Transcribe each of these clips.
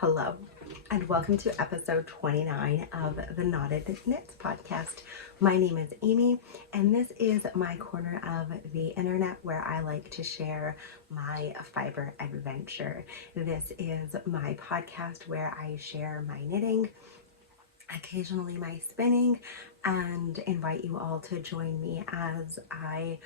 Hello, and welcome to episode 29 of the Knotted Knits podcast. My name is Amy, and this is my corner of the internet where I like to share my fiber adventure. This is my podcast where I share my knitting, occasionally my spinning, and invite you all to join me as I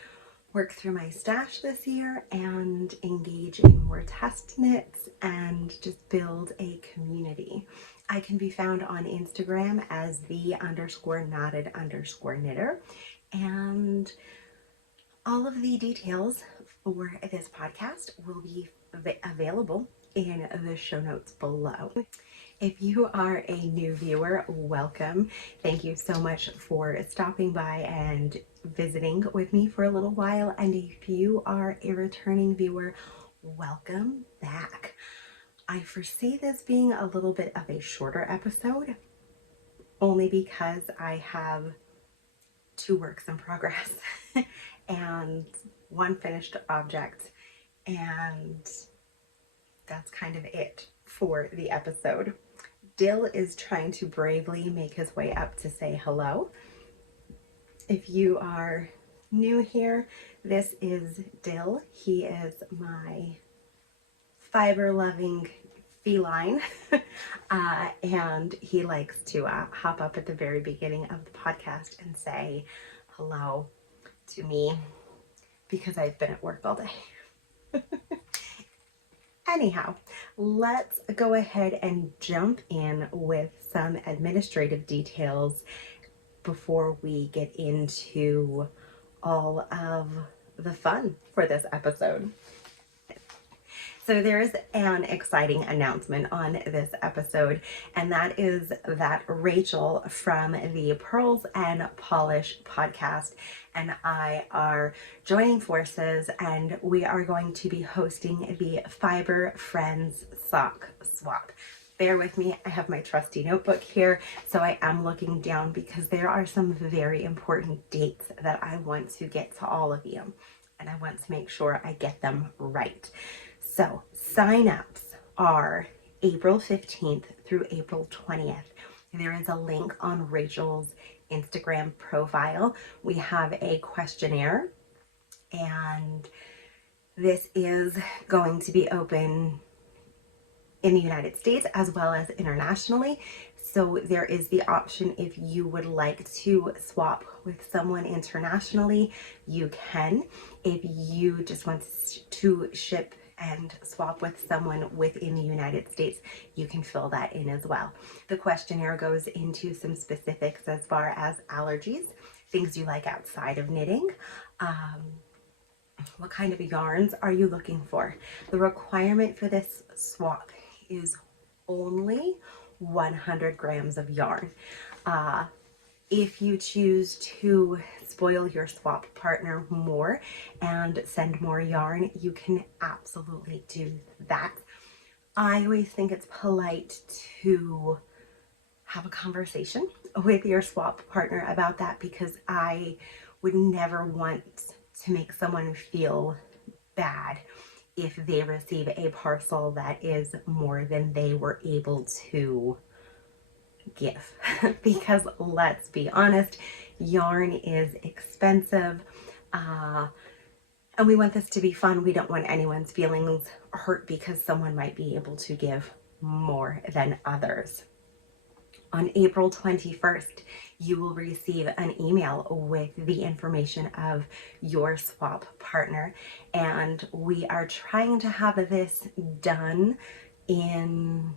work through my stash this year and engage in more test knits and just build a community. I can be found on Instagram as the_knotted_knitter, and all of the details for this podcast will be available in the show notes below. If you are a new viewer, welcome. Thank you so much for stopping by and visiting with me for a little while. And if you are a returning viewer, welcome back. I foresee this being a little bit of a shorter episode, only because I have 2 works in progress and 1 finished object, and that's kind of it for the episode. Dill is trying to bravely make his way up to say hello. If you are new here, this is Dill. He is my fiber-loving feline, and he likes to hop up at the very beginning of the podcast and say hello to me because I've been at work all day. Anyhow, let's go ahead and jump in with some administrative details before we get into all of the fun for this episode. So there is an exciting announcement on this episode, and that is that Rachel from the Pearls and Polish podcast and I are joining forces, and we are going to be hosting the Fiber Friends Sock Swap. Bear with me, I have my trusty notebook here, so I am looking down because there are some very important dates that I want to get to all of you, and I want to make sure I get them right. So sign-ups are April 15th through April 20th. There is a link on Rachel's Instagram profile. We have a questionnaire, and this is going to be open in the United States as well as internationally. So there is the option, if you would like to swap with someone internationally, you can. If you just want to ship and swap with someone within the United States, you can fill that in as well. The questionnaire goes into some specifics as far as allergies, things you like outside of knitting, what kind of yarns are you looking for. The requirement for this swap is only 100 grams of yarn. If you choose to spoil your swap partner more and send more yarn, you can absolutely do that. I always think it's polite to have a conversation with your swap partner about that, because I would never want to make someone feel bad if they receive a parcel that is more than they were able to give. Because let's be honest, yarn is expensive, and we want this to be fun. We don't want anyone's feelings hurt because someone might be able to give more than others. On April 21st, you will receive an email with the information of your swap partner, and we are trying to have this done in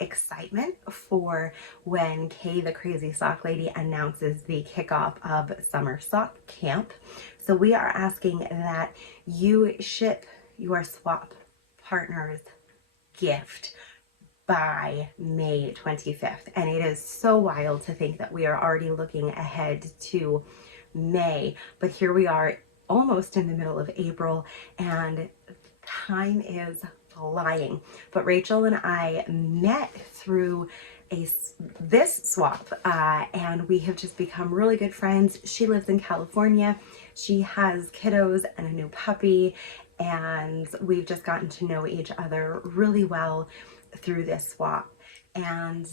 excitement for when Kay the Crazy Sock Lady announces the kickoff of Summer Sock Camp. So we are asking that you ship your swap partner's gift by May 25th. And it is so wild to think that we are already looking ahead to May, but here we are almost in the middle of April, and time is flying. But Rachel and I met through this swap, and we have just become really good friends. She lives in California. She has kiddos and a new puppy, and we've just gotten to know each other really well. through this swap, and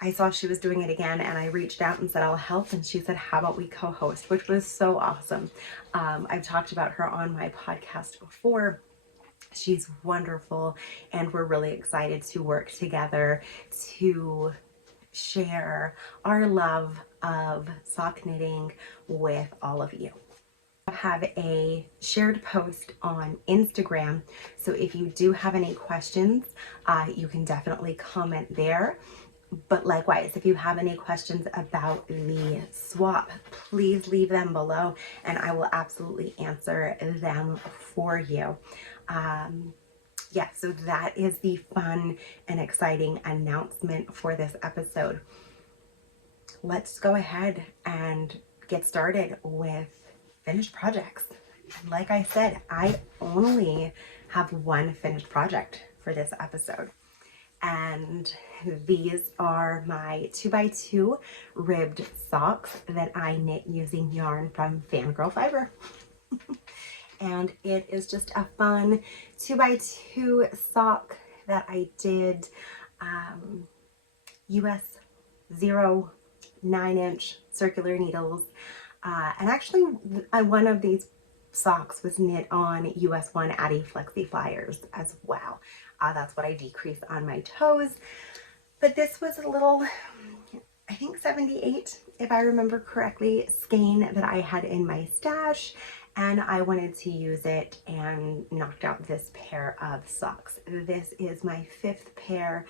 I saw she was doing it again, and I reached out and said I'll help, and she said how about we co-host, which was so awesome. I've talked about her on my podcast before. She's wonderful, and we're really excited to work together to share our love of sock knitting with all of you. I have a shared post on Instagram, so if you do have any questions, you can definitely comment there. But likewise, if you have any questions about the swap, please leave them below and I will absolutely answer them for you. Yeah, so that is the fun and exciting announcement for this episode. Let's go ahead and get started with finished projects. Like I said, I only have one finished project for this episode. And these are my 2x2 ribbed socks that I knit using yarn from Fangirl Fiber. And it is just a fun 2x2 sock that I did US 0.9" circular needles. And actually one of these socks was knit on US 1 Addy Flexi Flyers as well. That's what I decreased on my toes. But this was a little, I think 78, if I remember correctly, skein that I had in my stash, and I wanted to use it and knocked out this pair of socks. This is my 5th pair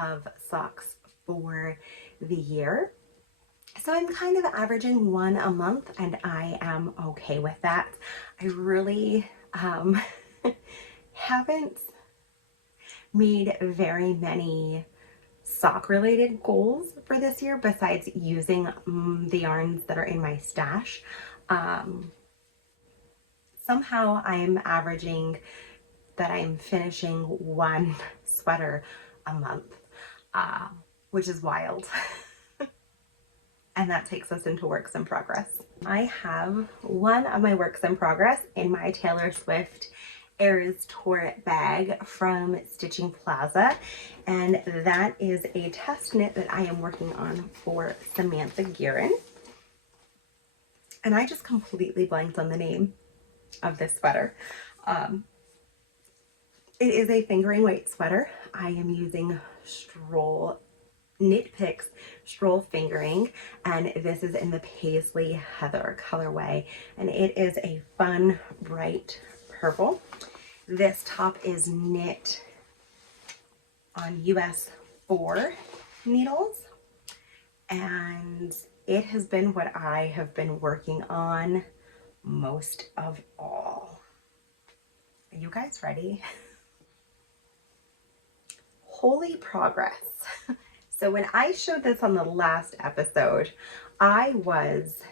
of socks for the year. So I'm kind of averaging one a month, and I am okay with that. I really haven't made very many sock related goals for this year besides using the yarns that are in my stash. Somehow I'm averaging that I'm finishing one sweater a month, which is wild. And that takes us into works in progress. I have one of my works in progress in my Taylor Swift Eras Tour bag from Stitching Plaza, and that is a test knit that I am working on for Samantha Guerin. And I just completely blanked on the name of this sweater. It is a fingering weight sweater. I am using Stroll Knit Picks Stroll Fingering, and this is in the Paisley Heather colorway, and it is a fun bright purple. This top is knit on US 4 needles, and it has been what I have been working on most of all. Are you guys ready? Holy progress. So when I showed this on the last episode, I was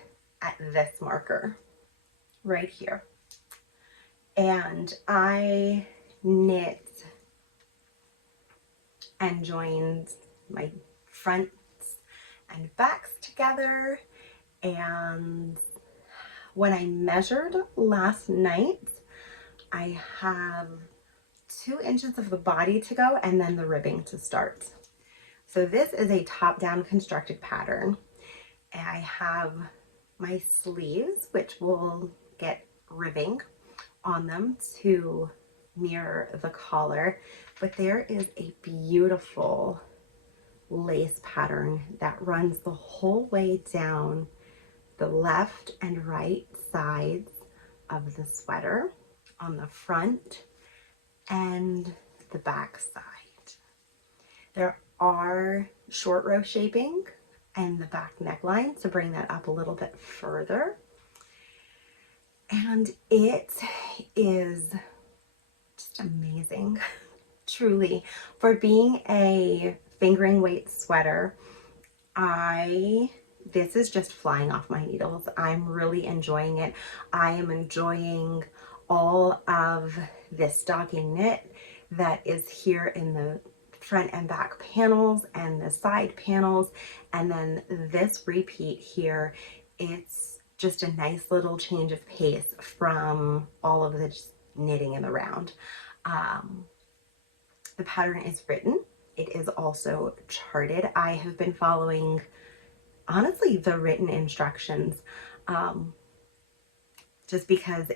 at this marker right here. And I knit and joined my fronts and backs together. And when I measured last night, I have 2 inches of the body to go and then the ribbing to start. So this is a top-down constructed pattern. And I have my sleeves, which will get ribbing on them to mirror the collar, but there is a beautiful lace pattern that runs the whole way down the left and right sides of the sweater on the front and the back side. There are short row shaping and the back neckline to bring that up a little bit further. And it is just amazing, truly. For being a fingering weight sweater, this is just flying off my needles. I'm really enjoying it. I am enjoying all of this stocking knit that is here in the front and back panels and the side panels, and then this repeat here. It's just a nice little change of pace from all of the knitting in the round. The pattern is written. It is also charted. I have been following, honestly, the written instructions, just because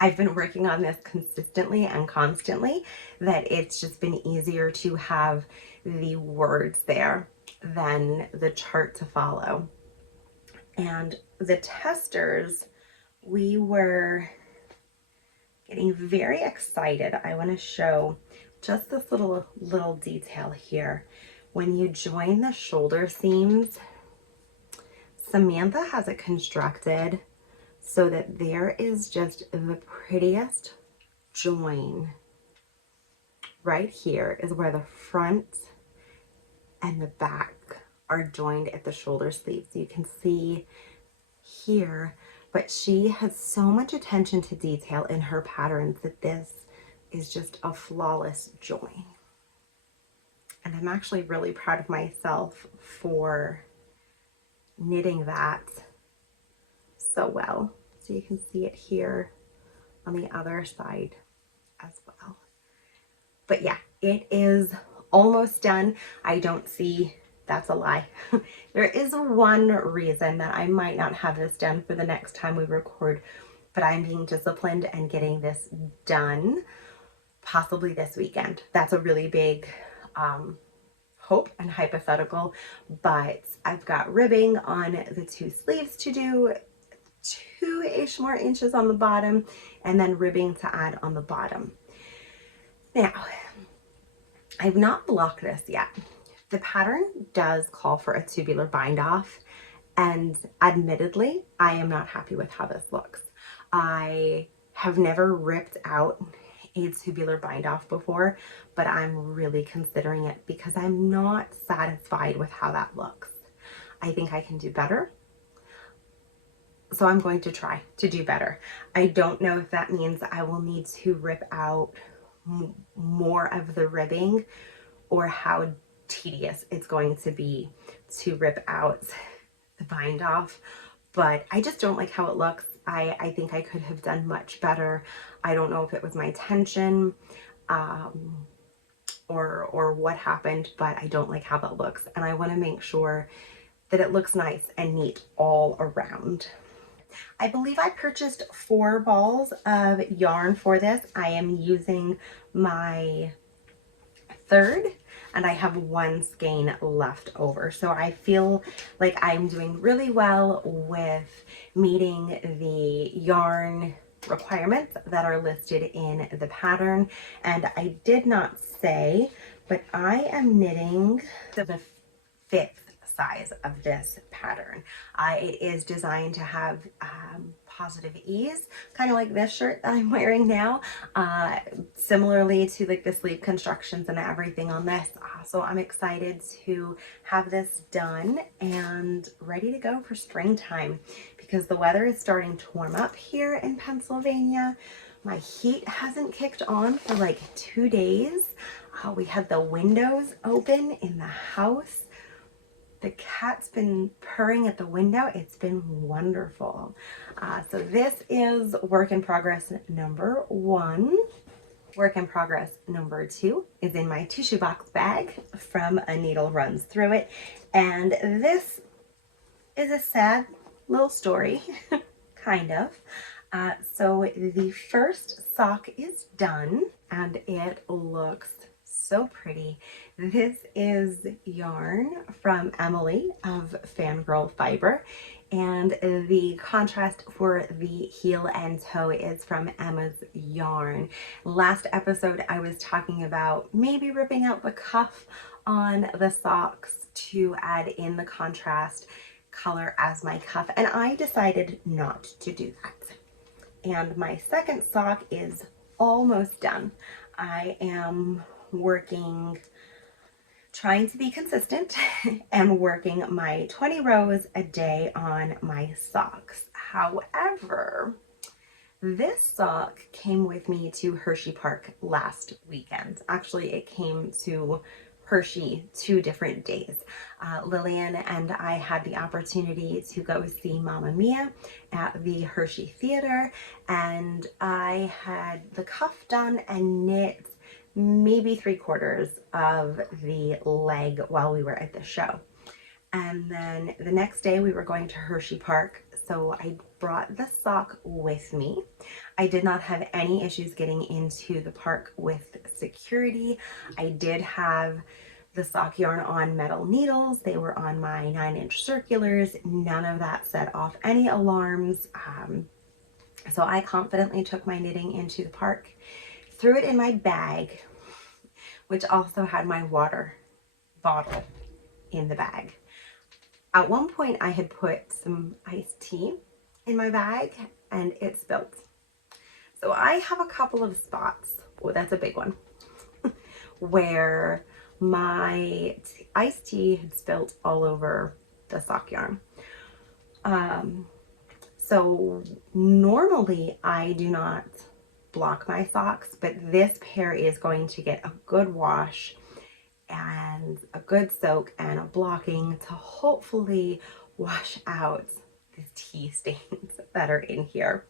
I've been working on this consistently and constantly, that it's just been easier to have the words there than the chart to follow. And the testers, we were getting very excited. I want to show just this little detail here. When you join the shoulder seams, Samantha has it constructed so that there is just the prettiest join. Right here is where the front and the back are joined at the shoulder sleeve. So you can see here, but she has so much attention to detail in her patterns that this is just a flawless join. And I'm actually really proud of myself for knitting that so well. So you can see it here on the other side as well. But yeah, it is almost done. I don't see, that's a lie. There is one reason that I might not have this done for the next time we record, but I'm being disciplined and getting this done possibly this weekend. That's a really big hope and hypothetical, but I've got ribbing on the two sleeves to do, 2-ish more inches on the bottom, and then ribbing to add on the bottom. Now, I've not blocked this yet. The pattern does call for a tubular bind off, and admittedly, I am not happy with how this looks. I have never ripped out a tubular bind off before, but I'm really considering it because I'm not satisfied with how that looks. I think I can do better. So I'm going to try to do better. I don't know if that means I will need to rip out more of the ribbing or how tedious it's going to be to rip out the bind off, but I just don't like how it looks. I think I could have done much better. I don't know if it was my tension or what happened, but I don't like how that looks, and I want to make sure that it looks nice and neat all around. I believe I purchased 4 balls of yarn for this. I am using my third, and I have 1 skein left over. So I feel like I'm doing really well with meeting the yarn requirements that are listed in the pattern. And I did not say, but I am knitting the 5th size of this pattern. It is designed to have positive ease, kind of like this shirt that I'm wearing now, similarly to like the sleeve constructions and everything on this. So I'm excited to have this done and ready to go for springtime because the weather is starting to warm up here in Pennsylvania. My heat hasn't kicked on for like 2 days. We had the windows open in the house. The cat's been purring at the window. It's been wonderful. So this is work in progress number 1. Work in progress number 2 is in my tissue box bag from A Needle Runs Through It. And this is a sad little story, kind of. So the first sock is done and it looks so pretty. This is yarn from Emily of Fangirl Fiber, and the contrast for the heel and toe is from Emma's yarn. Last episode I was talking about maybe ripping out the cuff on the socks to add in the contrast color as my cuff, and I decided not to do that. And my second sock is almost done. I am trying to be consistent and working my 20 rows a day on my socks. However, this sock came with me to Hershey Park last weekend. Actually, it came to Hershey 2 different days. Lillian and I had the opportunity to go see Mamma Mia at the Hershey Theater, and I had the cuff done and knit maybe 3/4 of the leg while we were at the show. And then the next day we were going to Hershey Park, so I brought the sock with me. I did not have any issues getting into the park with security. I did have the sock yarn on metal needles. They were on my 9-inch circulars. None of that set off any alarms. So I confidently took my knitting into the park, threw it in my bag, which also had my water bottle in the bag. At one point I had put some iced tea in my bag and it spilled. So I have a couple of spots, oh that's a big one, where my iced tea had spilled all over the sock yarn. So normally I do not block my socks, but this pair is going to get a good wash and a good soak and a blocking to hopefully wash out the tea stains that are in here.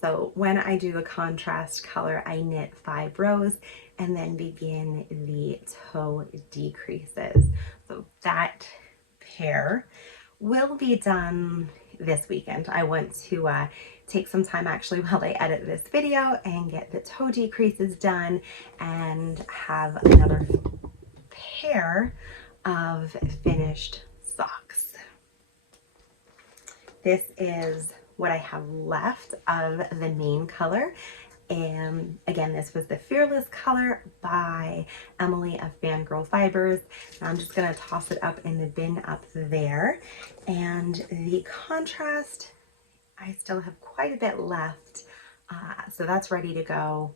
So when I do the contrast color, I knit 5 rows and then begin the toe decreases. So that pair will be done this weekend. I want to take some time actually while I edit this video and get the toe decreases done and have another pair of finished socks. This is what I have left of the main color. And again, this was the Fearless color by Emily of Fangirl Fibers. I'm just going to toss it up in the bin up there. And the contrast, I still have quite a bit left. So that's ready to go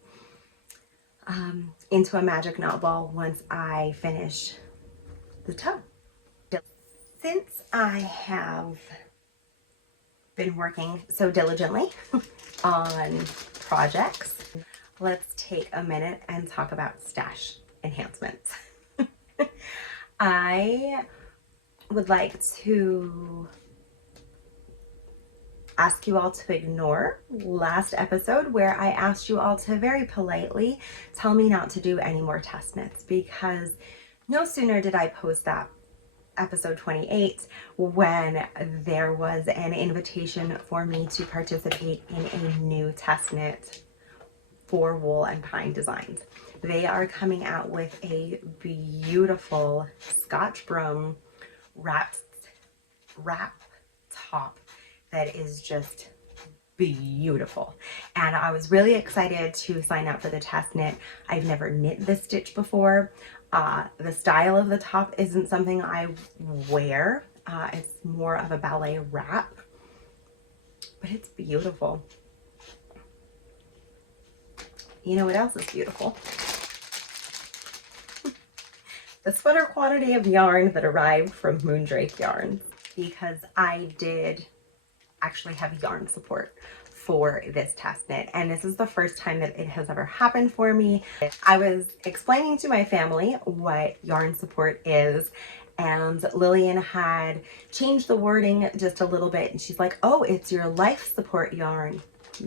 into a magic knot ball once I finish the toe. Since I have been working so diligently on projects, let's take a minute and talk about stash enhancements. I would like to ask you all to ignore last episode where I asked you all to very politely tell me not to do any more test knits, because no sooner did I post that episode 28 when there was an invitation for me to participate in a new test knit for Wool and Pine Designs. They are coming out with a beautiful Scotch Brome wrap top that is just beautiful, and I was really excited to sign up for the test knit. I've never knit this stitch before. The style of the top isn't something I wear. It's more of a ballet wrap, but it's beautiful. You know what else is beautiful? The sweater quantity of yarn that arrived from Moondrake yarn, because I did actually have yarn support for this test knit, and this is the first time that it has ever happened for me. I was explaining to my family what yarn support is, and Lillian had changed the wording just a little bit, and she's like, oh, it's your life support yarn.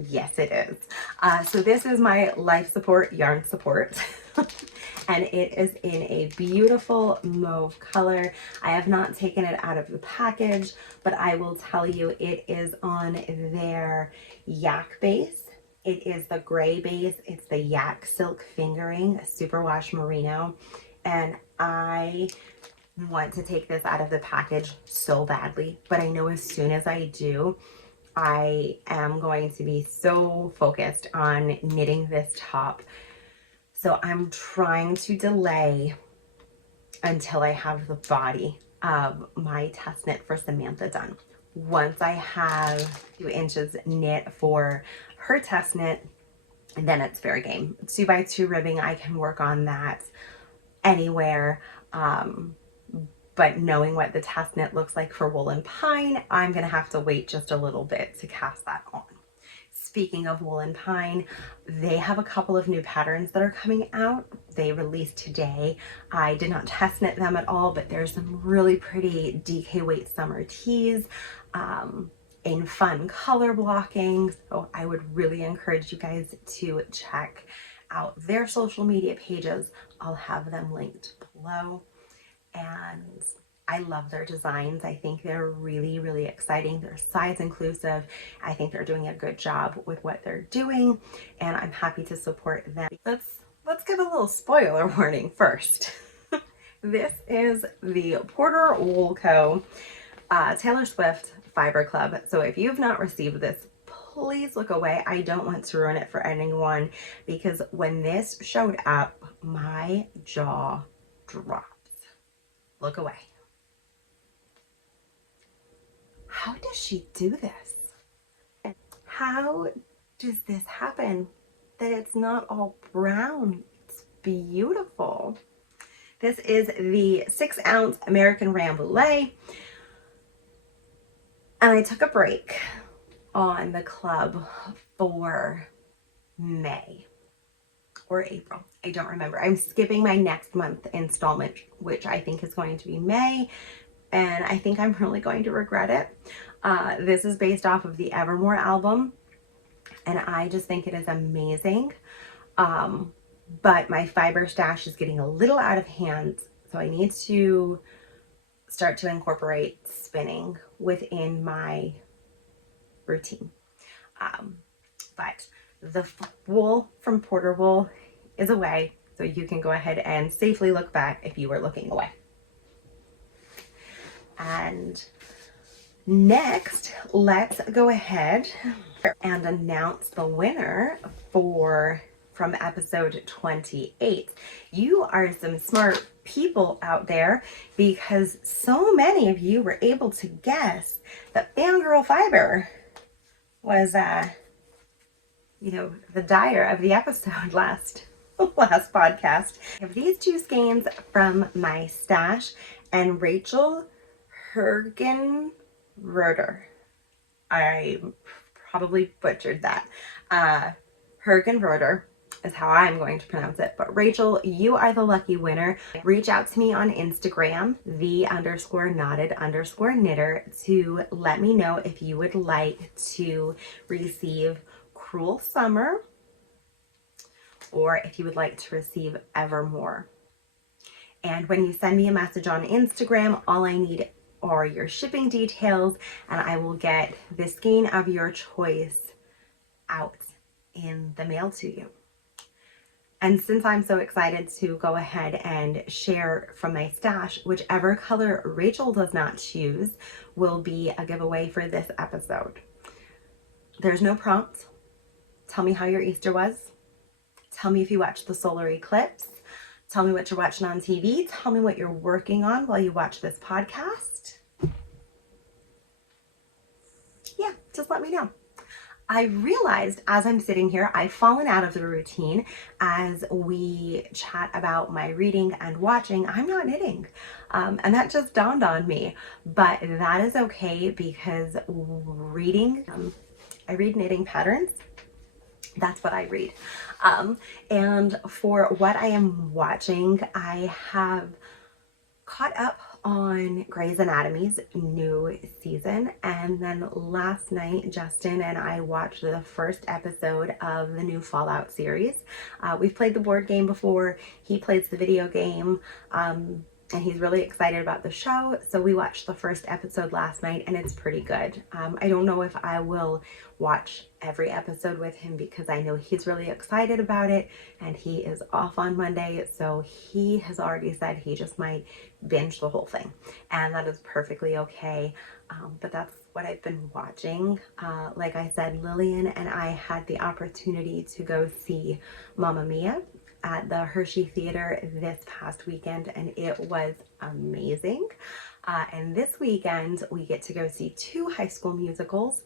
Yes, it is. So this is my life support yarn support. And it is in a beautiful mauve color. I have not taken it out of the package, but I will tell you it is on their yak base. It is the gray base. It's the yak silk fingering superwash merino. And I want to take this out of the package so badly, but I know as soon as I do, I am going to be so focused on knitting this top. So I'm trying to delay until I have the body of my test knit for Samantha done. Once I have 2 inches knit for her test knit, then it's fair game. 2x2 ribbing, I can work on that anywhere. But knowing what the test knit looks like for Wool and Pine, I'm gonna have to wait just a little bit to cast that on. Speaking of Wool and Pine, they have a couple of new patterns that are coming out. They released today. I did not test knit them at all, but there's some really pretty DK weight summer tees in fun color blocking. So I would really encourage you guys to check out their social media pages. I'll have them linked below. And I love their designs. I think they're really, really exciting. They're size inclusive. I think they're doing a good job with what they're doing, and I'm happy to support them. Let's give a little spoiler warning first. This is the Porter Wool Co. Taylor Swift Fiber Club. So if you've not received this, please look away. I don't want to ruin it for anyone, because when this showed up, my jaw dropped. Look away. How does she do this? How does this happen that it's not all brown? It's beautiful. This is the 6-ounce American Rambouillet. And I took a break on the club for May or April. I don't remember. I'm skipping my next month installment, which I think is going to be May. And I think I'm really going to regret it. This is based off of the Evermore album, and I just think it is amazing. But my fiber stash is getting a little out of hand, so I need to start to incorporate spinning within my routine. But the wool from Porter Wool is away, so you can go ahead and safely look back if you were looking away. And next, let's go ahead and announce the winner from episode 28. You are some smart people out there, because so many of you were able to guess that Fangirl Fiber was the dyer of the episode last podcast. I have these two skeins from my stash, and Rachel Hergenroder. I probably butchered that. Hergenroder is how I'm going to pronounce it. But Rachel, you are the lucky winner. Reach out to me on Instagram, the_knotted_knitter, to let me know if you would like to receive Cruel Summer, or if you would like to receive Evermore. And when you send me a message on Instagram, all I need are your shipping details, and I will get the skein of your choice out in the mail to you. And since I'm so excited to go ahead and share from my stash, whichever color Rachel does not choose will be a giveaway for this episode. There's no prompt. Tell me how your Easter was. Tell me if you watched the solar eclipse. Tell me what you're watching on TV. Tell me what you're working on while you watch this podcast. Yeah, just let me know. I realized as I'm sitting here, I've fallen out of the routine as we chat about my reading and watching. I'm not knitting. And that just dawned on me. But that is okay, because reading, I read knitting patterns. That's what I read. And for what I am watching, I have caught up on Grey's Anatomy's new season, and then last night Justin and I watched the first episode of the new Fallout series. We've played the board game before. He plays the video game, and he's really excited about the show, so we watched the first episode last night, and it's pretty good. I don't know if I will watch every episode with him, because I know he's really excited about it, and he is off on Monday, so he has already said he just might binge the whole thing, and that is perfectly okay. But that's what I've been watching. Like I said, Lillian and I had the opportunity to go see Mamma Mia at the Hershey Theater this past weekend, and it was amazing. And this weekend we get to go see 2 high school musicals.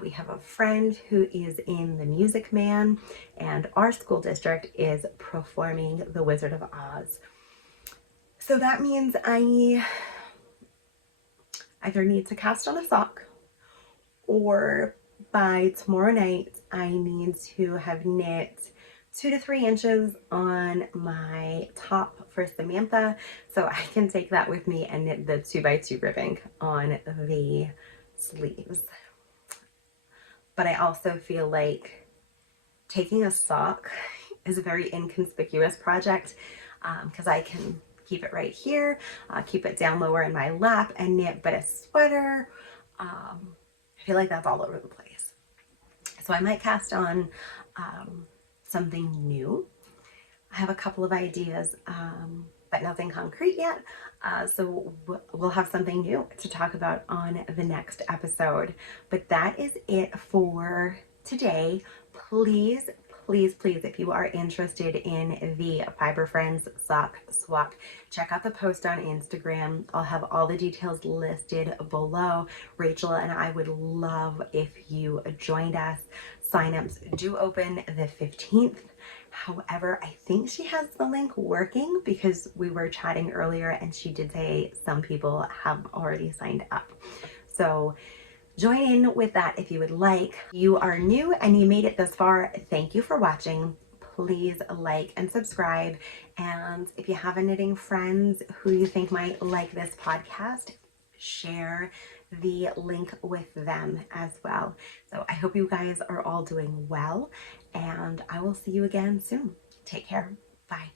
We have a friend who is in The Music Man, and our school district is performing The Wizard of Oz. So that means I either need to cast on a sock, or by tomorrow night I need to have knit 2 to 3 inches on my top for Samantha, so I can take that with me and knit the 2x2 ribbing on the sleeves. But I also feel like taking a sock is a very inconspicuous project because I can keep it right here, keep it down lower in my lap and knit, but a sweater, I feel like that's all over the place. So I might cast on something new. I have a couple of ideas, but nothing concrete yet. So we'll have something new to talk about on the next episode. But that is it for today. Please, please, please, if you are interested in the Fiber Friends sock swap, check out the post on Instagram. I'll have all the details listed below. Rachel and I would love if you joined us. Signups do open the 15th. However, I think she has the link working because we were chatting earlier and she did say some people have already signed up. So join in with that if you would like. You are new and you made it this far. Thank you for watching. Please like and subscribe. And if you have a knitting friends who you think might like this podcast, share the link with them as well. So I hope you guys are all doing well, and I will see you again soon. Take care. Bye.